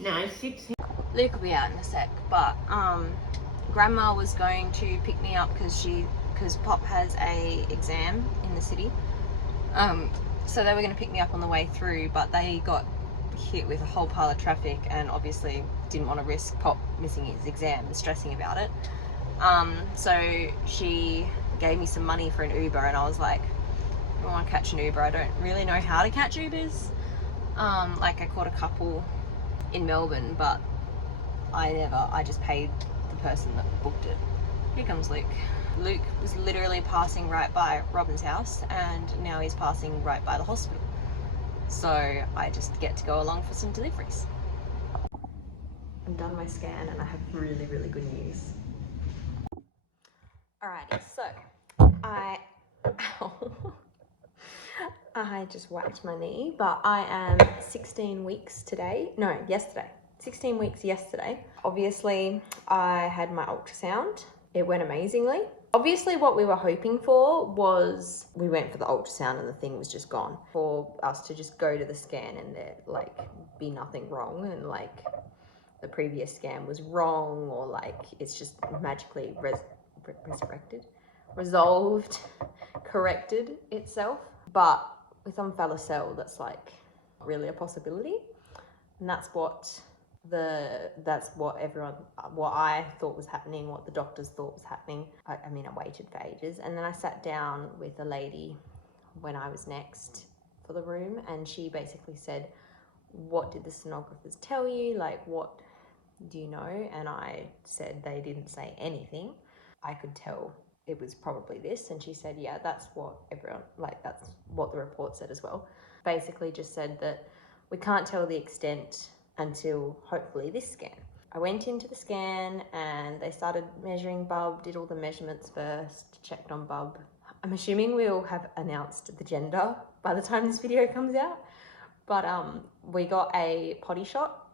No, 6. Luke will be out in a sec, but Grandma was going to pick me up because Pop has a exam in the city. So they were going to pick me up on the way through, but they got hit with a whole pile of traffic and obviously didn't want to risk Pop missing his exam and stressing about it. So she gave me some money for an Uber, and I was like, I don't want to catch an Uber. I don't really know how to catch Ubers. Like I caught a couple in Melbourne, but I just paid the person that booked it. Here comes Luke. Luke was literally passing right by Robin's house, and now he's passing right by the hospital. So I just get to go along for some deliveries. I'm done my scan and I have really, really good news. Alrighty, so I just whacked my knee, but I am 16 weeks today. No, yesterday. 16 weeks yesterday. Obviously, I had my ultrasound. It went amazingly. Obviously, what we were hoping for was we went for the ultrasound and the thing was just gone. For us to just go to the scan and there like be nothing wrong, and like the previous scan was wrong, or like it's just magically resolved, corrected itself. But with omphalocele, that's like really a possibility, and that's what everyone, what I thought was happening, what the doctors thought was happening. I mean, I waited for ages, and then I sat down with a lady when I was next for the room, and she basically said, what did the sonographers tell you? Like, what do you know? And I said they didn't say anything. I could tell it was probably this, and she said, yeah, that's what everyone, like that's what the report said as well. Basically just said that we can't tell the extent until hopefully this scan. I went into the scan and they started measuring Bub, did all the measurements first, checked on Bub. I'm assuming we'll have announced the gender by the time this video comes out, but we got a potty shot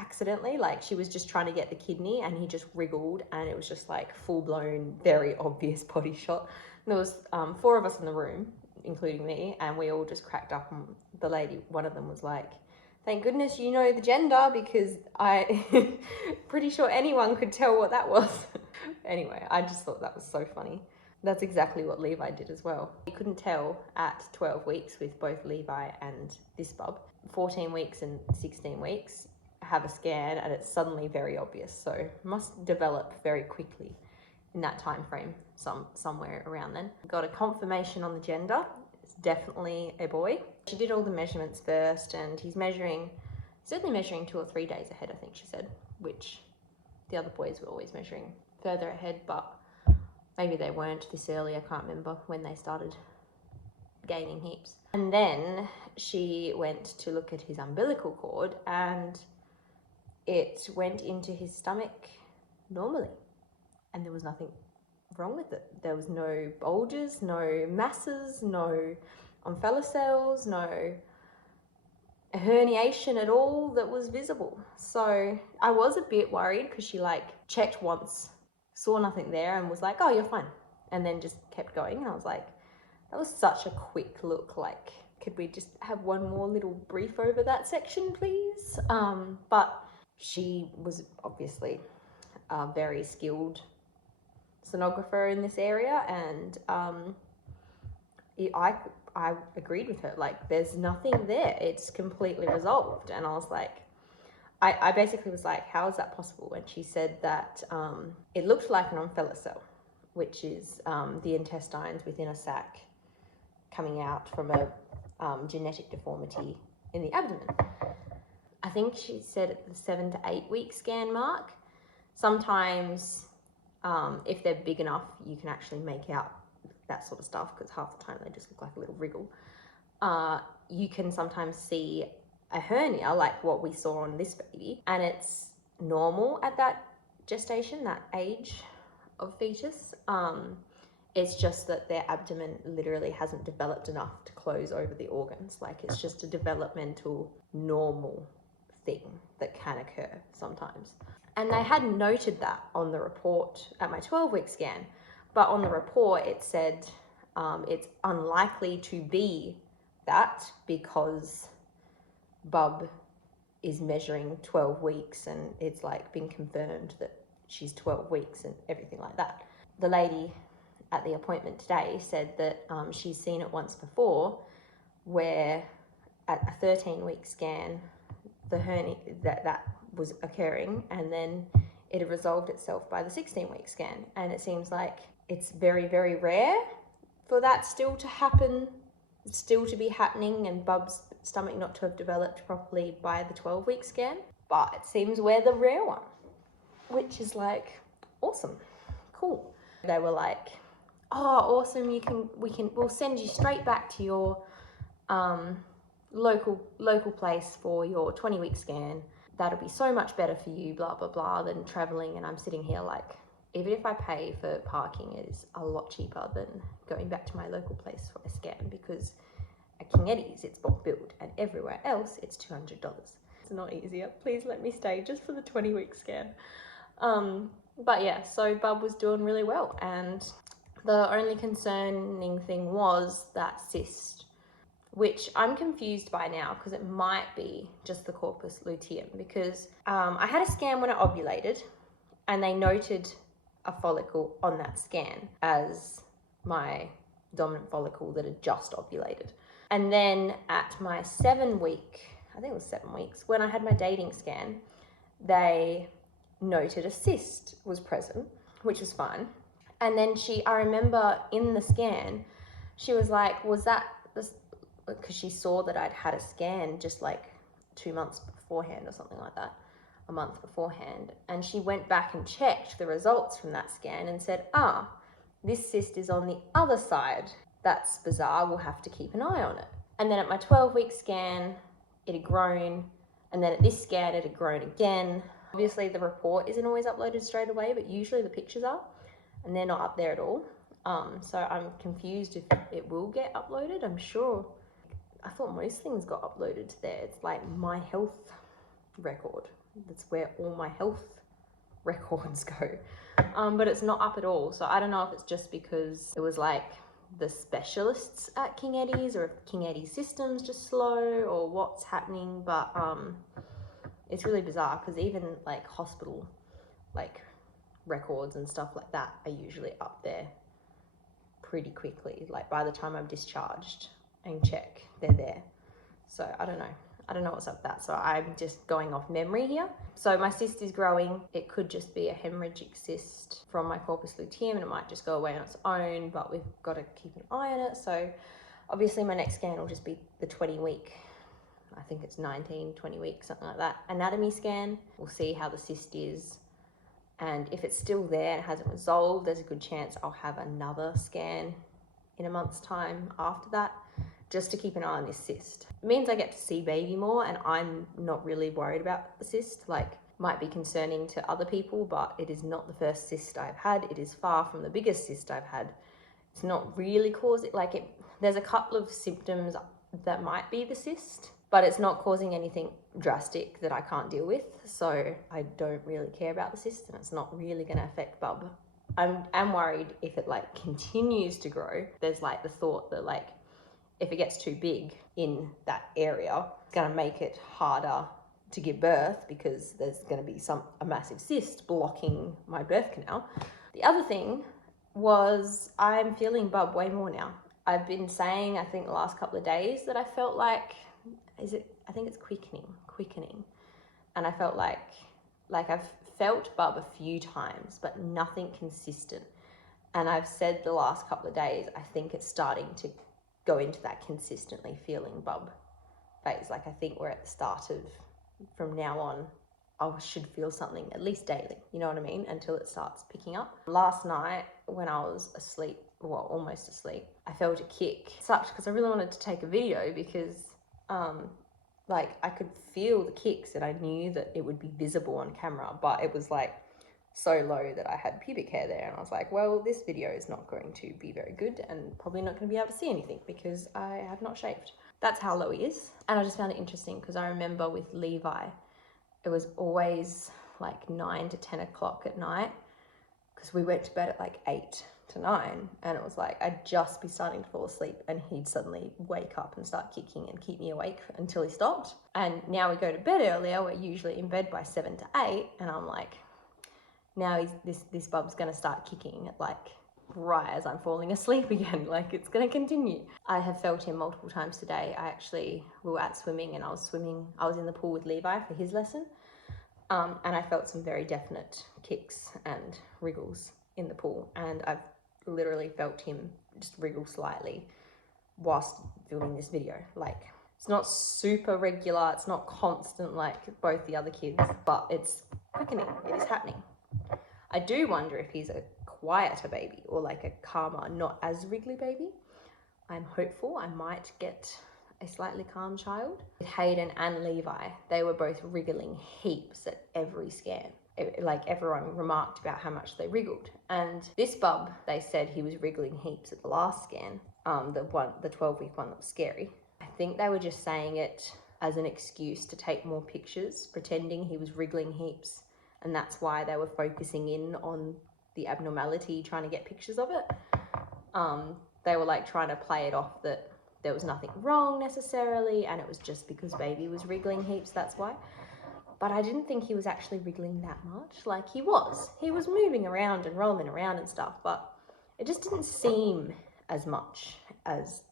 accidentally. Like, she was just trying to get the kidney and he just wriggled, and it was just like full-blown, very obvious potty shot. And there was 4 of us in the room, including me, and we all just cracked up, and the lady, one of them was like, thank goodness you know the gender, because I pretty sure anyone could tell what that was. Anyway, I just thought that was so funny. That's exactly what Levi did as well. He couldn't tell at 12 weeks with both Levi and this Bub. 14 weeks and 16 weeks have a scan and it's suddenly very obvious. So must develop very quickly in that time frame, somewhere around then. Got a confirmation on the gender. It's definitely a boy. She did all the measurements first, and he's certainly measuring 2 or 3 days ahead, I think she said, which the other boys were always measuring further ahead, but maybe they weren't this early. I can't remember when they started gaining heaps. And then she went to look at his umbilical cord, and it went into his stomach normally, and there was nothing wrong with it. There was no bulges, no masses, no omphalocele, no herniation at all that was visible. So I was a bit worried because she like checked once, saw nothing there, and was like, oh, you're fine, and then just kept going. And I was like, that was such a quick look. Like, could we just have one more little brief over that section, please? But she was obviously a very skilled sonographer in this area, and I agreed with her. Like, there's nothing there, it's completely resolved. And I was like, I basically was like, how is that possible? And she said that it looked like an omphalocele, which is the intestines within a sac coming out from a genetic deformity in the abdomen. I think she said at the 7 to 8 week scan mark. Sometimes if they're big enough, you can actually make out that sort of stuff, because half the time they just look like a little wriggle. You can sometimes see a hernia like what we saw on this baby, and it's normal at that gestation, that age of fetus. It's just that their abdomen literally hasn't developed enough to close over the organs. Like, it's just a developmental normal thing that can occur sometimes. And they had noted that on the report at my 12-week scan, but on the report it said it's unlikely to be that because Bub is measuring 12 weeks and it's like been confirmed that she's 12 weeks and everything like that. The lady at the appointment today said that she's seen it once before where at a 13-week scan the hernia that was occurring, and then it had resolved itself by the 16-week scan. And it seems like it's very, very rare for that still to happen, still to be happening, and Bub's stomach not to have developed properly by the 12-week scan. But it seems we're the rare one, which is like awesome, cool. They were like, oh, awesome, we'll send you straight back to your local place for your 20-week scan. That'll be so much better for you, blah, blah, blah, than traveling. And I'm sitting here like, even if I pay for parking, it is a lot cheaper than going back to my local place for a scan, because at King Eddie's, it's bulk billed, and everywhere else, it's $200. It's not easier. Please let me stay just for the 20-week scan. But yeah, so Bub was doing really well. And the only concerning thing was that cyst, which I'm confused by now because it might be just the corpus luteum, because I had a scan when I ovulated and they noted a follicle on that scan as my dominant follicle that had just ovulated. And then at my 7-week, I think it was 7 weeks, when I had my dating scan, they noted a cyst was present, which was fine. And then I remember in the scan, she was like, was that this? Because she saw that I'd had a scan just like 2 months beforehand or something like that, a month beforehand. And she went back and checked the results from that scan and said, this cyst is on the other side. That's bizarre, we'll have to keep an eye on it. And then at my 12-week scan, it had grown. And then at this scan, it had grown again. Obviously the report isn't always uploaded straight away, but usually the pictures are, and they're not up there at all. So I'm confused if it will get uploaded. I'm sure, I thought most things got uploaded to there. It's like my health record. That's where all my health records go. But it's not up at all. So I don't know if it's just because it was like the specialists at King Eddie's, or if King Eddie's system's just slow, or what's happening. But it's really bizarre because even like hospital like records and stuff like that are usually up there pretty quickly. Like by the time I'm discharged and check, they're there. So I don't know what's up with that. So I'm just going off memory here. So my cyst is growing. It could just be a hemorrhagic cyst from my corpus luteum, and it might just go away on its own, but we've got to keep an eye on it. So obviously my next scan will just be the 20-week, I think it's 19, 20 weeks, something like that, anatomy scan. We'll see how the cyst is. And if it's still there and hasn't resolved, there's a good chance I'll have another scan in a month's time after that, just to keep an eye on this cyst. It means I get to see baby more, and I'm not really worried about the cyst. Like, might be concerning to other people, but it is not the first cyst I've had. It is far from the biggest cyst I've had. It's not really causing, there's a couple of symptoms that might be the cyst, but it's not causing anything drastic that I can't deal with. So I don't really care about the cyst, and it's not really gonna affect Bub. I'm worried if it continues to grow. There's the thought that if it gets too big in that area, it's gonna make it harder to give birth because there's gonna be a massive cyst blocking my birth canal. The other thing was I'm feeling Bub way more now. I've been saying, I think the last couple of days, that I felt I think it's quickening. And I felt like I've felt Bub a few times, but nothing consistent. And I've said the last couple of days, I think it's starting to go into that consistently feeling Bub phase. I think we're at the start of, from now on, I should feel something at least daily, you know what I mean? Until it starts picking up. Last night when I was asleep, well, almost asleep, I felt a kick. It sucked because I really wanted to take a video because I could feel the kicks and I knew that it would be visible on camera, but it was so low that I had pubic hair there, and I was like, well, this video is not going to be very good and probably not going to be able to see anything because I have not shaved. That's how low he is. And I just found it interesting because I remember with Levi, it was always 9 to 10 o'clock at night because we went to bed at like 8 to 9, and it was like I'd just be starting to fall asleep and he'd suddenly wake up and start kicking and keep me awake until he stopped. And now we go to bed earlier. We're usually in bed by 7 to 8, and I'm like, now this bub's gonna start kicking at like right as I'm falling asleep again. Like, it's gonna continue. I have felt him multiple times today. We were at swimming, and I was in the pool with Levi for his lesson, and I felt some very definite kicks and wriggles in the pool, and I've literally felt him just wriggle slightly whilst filming this video. Like, it's not super regular, it's not constant like both the other kids, but it's quickening, it is happening. I do wonder if he's a quieter baby or like a calmer, not as wriggly baby. I'm hopeful I might get a slightly calm child. With Hayden and Levi, they were both wriggling heaps at every scan. Like, everyone remarked about how much they wriggled. And this bub, they said he was wriggling heaps at the last scan, the 12-week one that was scary. I think they were just saying it as an excuse to take more pictures, pretending he was wriggling heaps. And that's why they were focusing in on the abnormality, trying to get pictures of it. They were like trying to play it off that there was nothing wrong necessarily, and it was just because baby was wriggling heaps, that's why. But I didn't think he was actually wriggling that much. Like, he was moving around and rolling around and stuff, but it just didn't seem as much as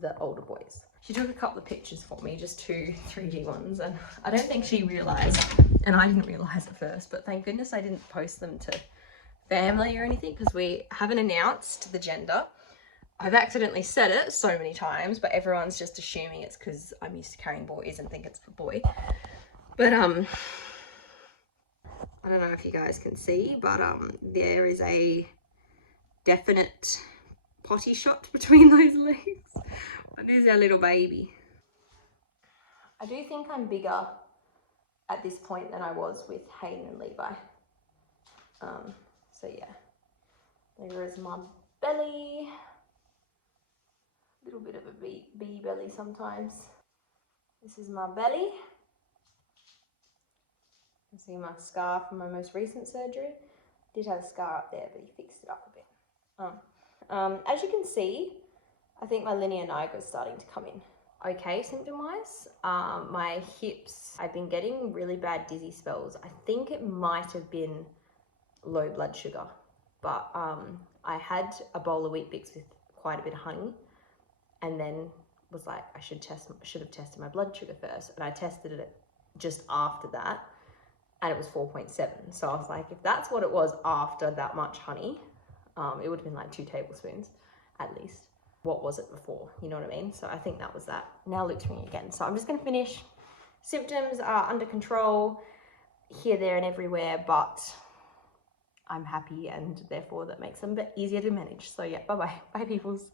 the older boys. She took a couple of pictures for me, just 2 3D ones, and I don't think she realised, and I didn't realise at first, but thank goodness I didn't post them to family or anything, because we haven't announced the gender. I've accidentally said it so many times, but everyone's just assuming it's because I'm used to carrying boys and think it's a boy. But I don't know if you guys can see, but there is a definite potty shot between those legs. But there's our little baby. I do think I'm bigger at this point than I was with Hayden and Levi. So yeah, there is my belly. A little bit of a bee belly sometimes. This is my belly. You see my scar from my most recent surgery. Did have a scar up there, but he fixed it up a bit. As you can see, I think my linea nigra is starting to come in. Okay, symptom-wise, my hips, I've been getting really bad dizzy spells. I think it might have been low blood sugar, but I had a bowl of Weet-Bix with quite a bit of honey, and then was like, I should have tested my blood sugar first, and I tested it just after that, and it was 4.7. So I was like, if that's what it was after that much honey, it would have been like 2 tablespoons at least. What was it before? You know what I mean? So I think that was that. Now Luke's ringing again. So I'm just going to finish. Symptoms are under control here, there, and everywhere, but I'm happy, and therefore that makes them a bit easier to manage. So yeah, bye-bye. Bye, peoples.